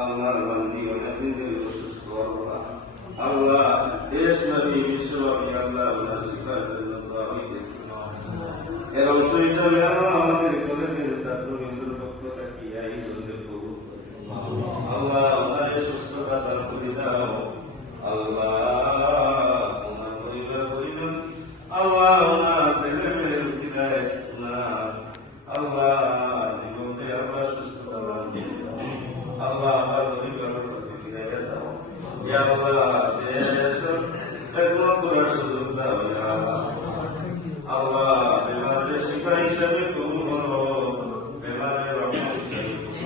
আমার বান্ধী অনেক আল্লাহ দেশব্যাপী বিশ্বব্যাপী আল্লাহ আল্লাহ শিকার এর অংশ হিসাবে আমাদের কলেজের ছাত্রবৃন্দর পক্ষ থেকে এই কবুল করে। আল্লাহ ওনার সুস্থতা দান করে দাও আল্লাহ ওনার পরিবার পরিজন আল্লাহ ওনার ছেলে মেয়ের ওনার আল্লাহ জীবনে আল্লাহ সুস্থতা দান করে দাও আল্লাহ আমার পরিবারের কাছে ফিরে দাও ইয়া আল্লাহ Edward Russell'ın da ya.